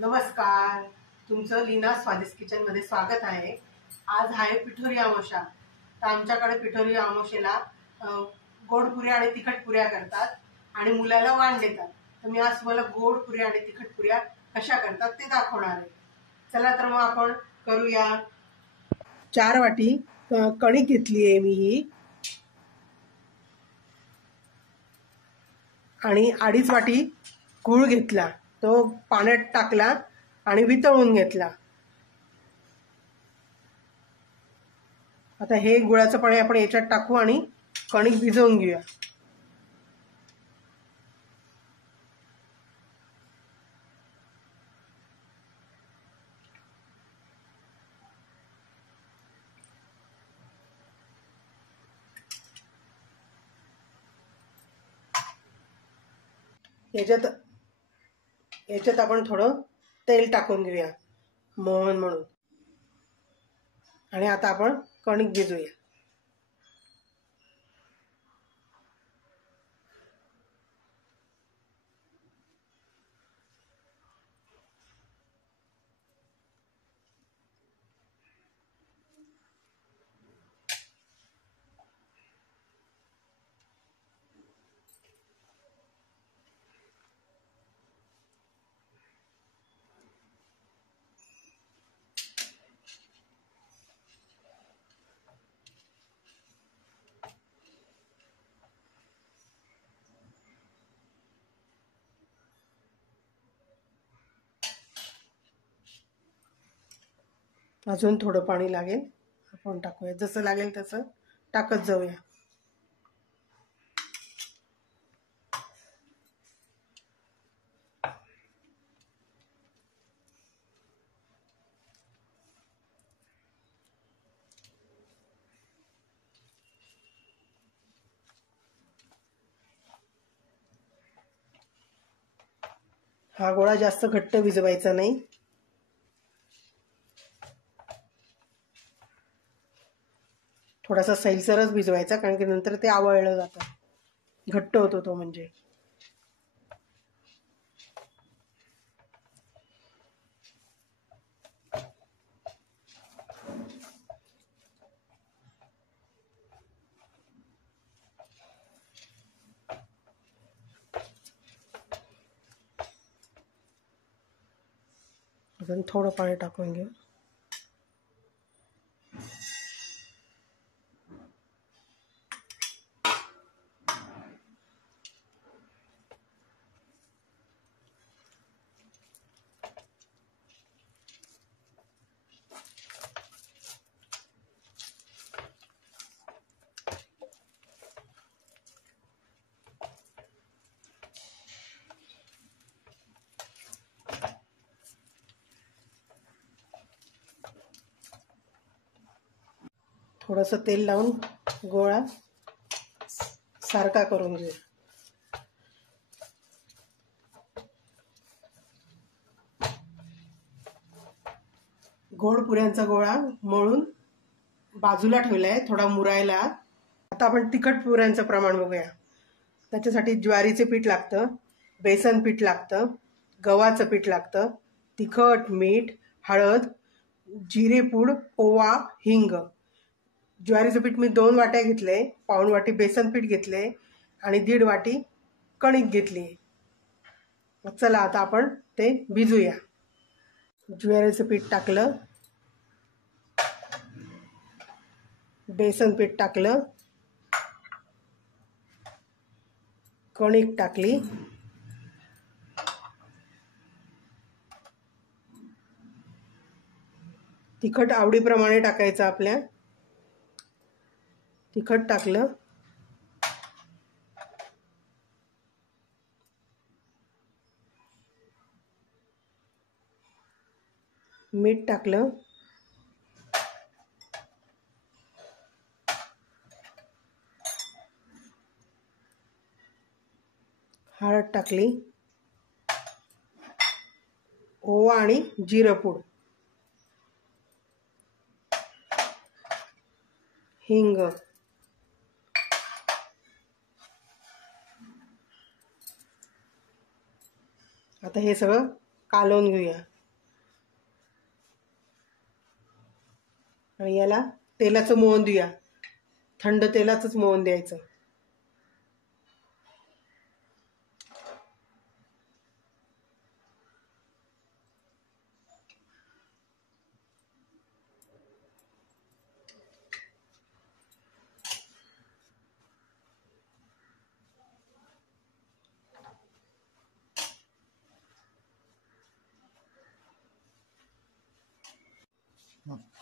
नमस्कार, तुमचं लीना स्वादिष्ट किचन मध्ये स्वागत आहे। आज आहे पिठोरी अमावस्या। तर आमच्याकडे पिठोरी अमावस्येला गोड पुऱ्या आणि तिखट पुऱ्या करतात आणि मुलाला वाण देतात। तर मी आज तुम्हाला गोड पुऱ्या आणि तिखट पुऱ्या कशा करतात ते दाखवणार आहे। चला तर मग आपण करूया। 4 वाटी कणिक घेतली आहे मी ही आणि 2.5 वाटी गूळ घेतला, तो पाण्यात टाकला आणि वितळून घेतला। आता हे गुळाचं पाणी आपण याच्यात टाकू आणि कणिक भिजवून घेऊया। याच्यात आपण थोडं तेल टाकून घेऊया मोहन म्हणून, आणि आता आपण कणिक भिजवूया। अजून थोडं पाणी लागेल, आपण टाकूया, जसं लागेल तसं टाकत जाऊया। हा गोळा जास्त घट्ट भिजवायचा नाही, थोडासा सैलसरच भिजवायचा, कारण की नंतर ते आवळलं जातं, घट्ट होतो तो म्हणजे। अजून थोडं पाणी टाकून घेऊ। थोडंसं तेल लावून गोळा सारखा करून घेऊ। गोड पुऱ्यांचा गोळा मळून बाजूला ठेवलाय थोडा मुरायला। आता आपण तिखट पुऱ्यांचं प्रमाण बघूया। त्याच्यासाठी ज्वारीचे पीठ लागतं, बेसन पीठ लागतं, गव्हाचं पीठ लागतं, तिखट, मीठ, हळद, जिरेपूड, ओवा, हिंग। ज्वारीचं पीठ मी 2 वाट्या घेतले, पाऊण वाटी बेसन पीठ घेतले आणि 1.5 वाटी कणिक घेतली। चला आता आपण ते भिजूया। ज्वारीचं पीठ टाकलं, बेसन पीठ टाकलं, कणिक टाकली, तिखट आवडीप्रमाणे टाकायचं आपल्या, तिखट टाकलं, मीठ टाकलं, हळद टाकली, ओवा आणि जिरेपूड, हिंग, आता हे सगळं कालवून घेऊया आणि याला तेलाचं मोहन देऊया. थंड तेलाचंच मोहन द्यायचं.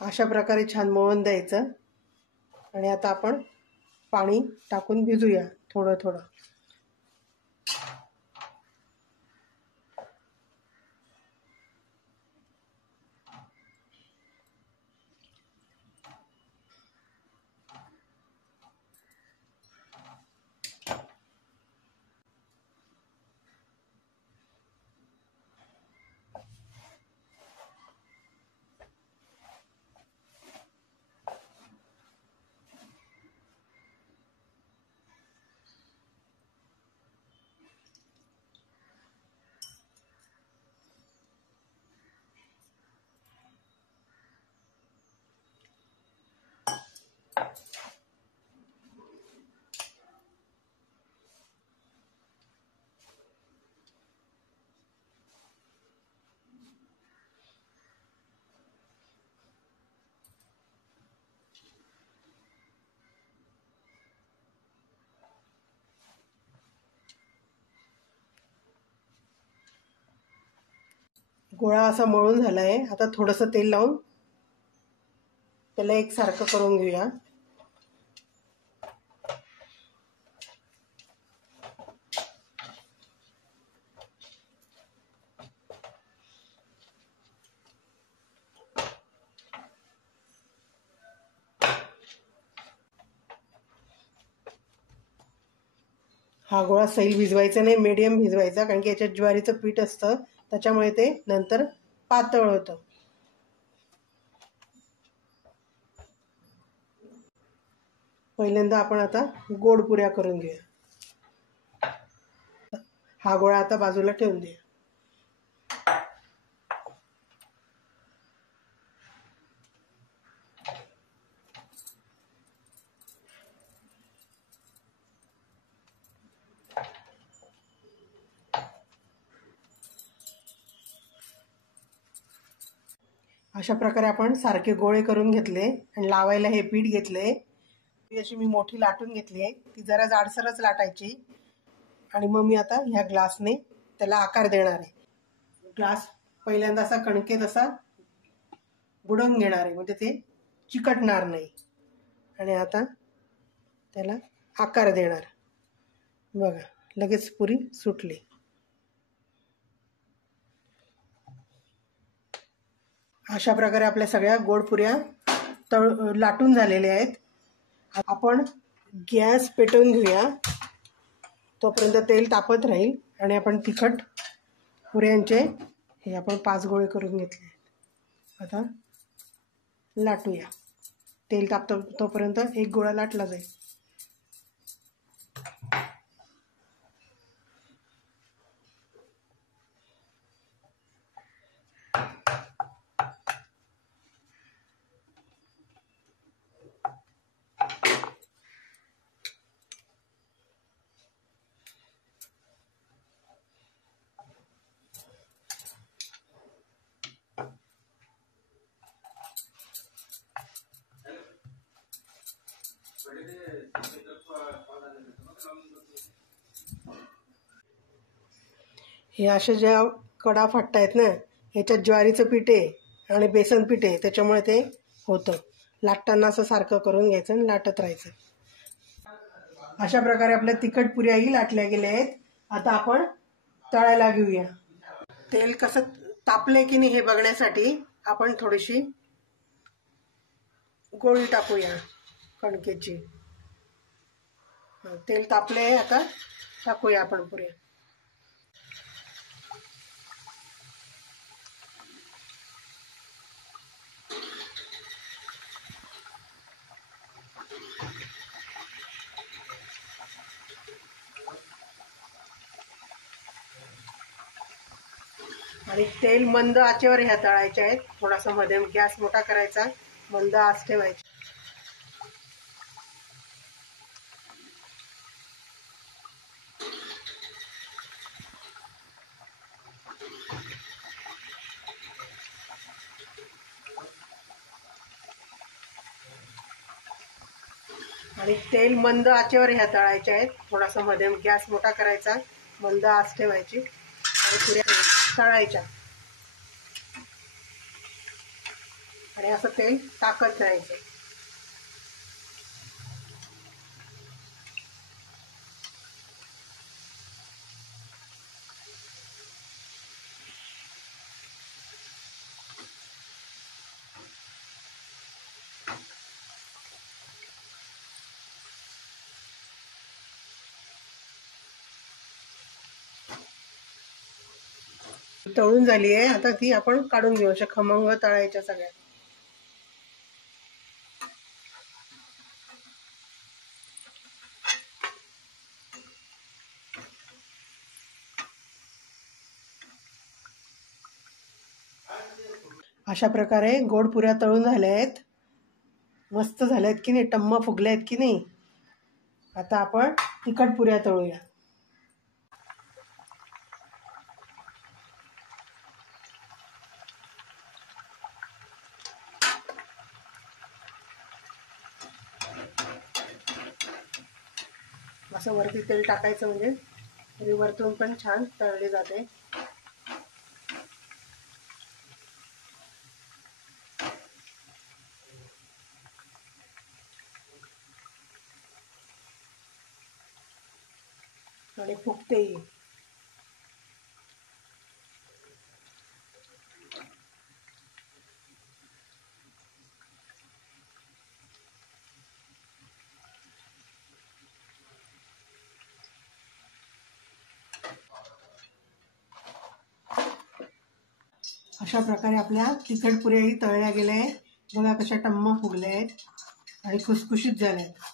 अशा प्रकारे छान मोहन द्यायचं आणि आता आपण पाणी टाकून भिजूया थोडं थोडं. गोळा असा मळून झाला आहे. आता थोडंसं तेल लावून त्याला एकसारखं करून घेऊया. हा गोळा सैल भिजवायचा नाही, मीडियम भिजवायचा, कारण की याच्यात ज्वारीचं पीठ असतं त्याच्यामुळे ते नंतर पातळ होतं. पहिल्यांदा आपण आता गोड पुऱ्या करून घेऊया. हा गोळा आता बाजूला ठेवून देऊया. अशा प्रकारे आपण सारखे गोळे करून घेतले आणि लावायला हे पीठ घेतले. अशी मी मोठी लाटून घेतली आहे. ती जरा जाडसरच लाटायची आणि मग मी आता ह्या ग्लासने त्याला आकार देणार आहे. ग्लास पहिल्यांदा असा कणकेत असा बुडवून घेणार आहे, म्हणजे ते चिकटणार नाही. आणि आता त्याला आकार देणार. बघा, लगेच पुरी सुटली. अशा प्रकारे आपल्या सगळ्या गोड पुऱ्या लाटून झालेल्या आहेत. आपण गॅस पेटवून घेऊया. तोपर्यंत तेल तापत राहील आणि आपण तिखट पुऱ्यांचे हे आपण 5 गोळे करून घेतले. आता लाटूया. तेल तापतं तोपर्यंत एक गोळा लाटला जाईल. हे अशा ज्या कडा फाटतायत ना, ह्याच्यात ज्वारीचं पीठ आहे आणि बेसन पीठ आहे, त्याच्यामुळे ते होतं. लाटताना असं सारखं करून घ्यायचं आणि लाटत राहायचं. अशा प्रकारे आपल्या तिखट पुऱ्याही लाटल्या गेल्या आहेत. आता आपण तळायला घेऊया. तेल कसं तापलंय की नाही हे बघण्यासाठी आपण थोडीशी गोळी टाकूया कणकेची. तेल तापले, आता टाकूया आपण पुऱ्या. आणि तेल मंद आचेवर ह्या तळायच्या आहेत. थोडासा मध्यम गॅस मोठा करायचा, मंद आच ठेवायची. आणि तेल मंद आचेवर ह्या तळायच्या आहेत. थोडासा मध्यम गॅस मोठा करायचा, मंद आच ठेवायची आणि पुऱ्या तळायच्या. आणि असं तेल टाकत जायचं. तळून झाली आहे. आता ती आपण काढून घेऊ. अशा खमंग तळायच्या सगळ्या. अशा प्रकारे गोड पुऱ्या तळून झाल्या आहेत. मस्त झाल्या आहेत की नाही, टम्म फुगल्या आहेत की नाही. आता आपण तिखट पुऱ्या तळूया. असं वरती तेल टाकायचं म्हणजे तरी वरतून पण छान तळले जाते. आणि फुगतेही. अशा प्रकारे आपल्या तिखट पुऱ्याही तळल्या गेल्या आहेत. बघा कशा टम्म फुगल्या आहेत आणि खुसखुशीत झाल्या आहेत.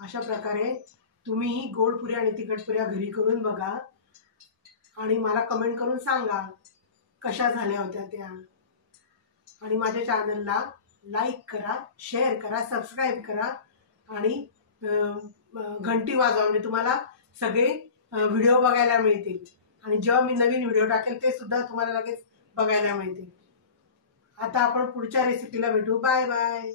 अशा प्रकारे तुम्ही गोड पुऱ्या आणि तिखट पुऱ्या घरी करून बघा आणि मला कमेंट करून सांगा कशा झाल्या होत्या त्या. आणि माझ्या चॅनलला लाईक करा, शेअर करा, सबस्क्राईब करा आणि घंटी वाजवा म्हणजे तुम्हाला सगळे व्हिडिओ बघायला मिळतील. आणि जेव्हा मी नवीन व्हिडिओ टाकेल ते सुद्धा तुम्हाला लगेच बघायला मिळतील. आता आपण पुढच्या रेसिपीला भेटू. Bye bye.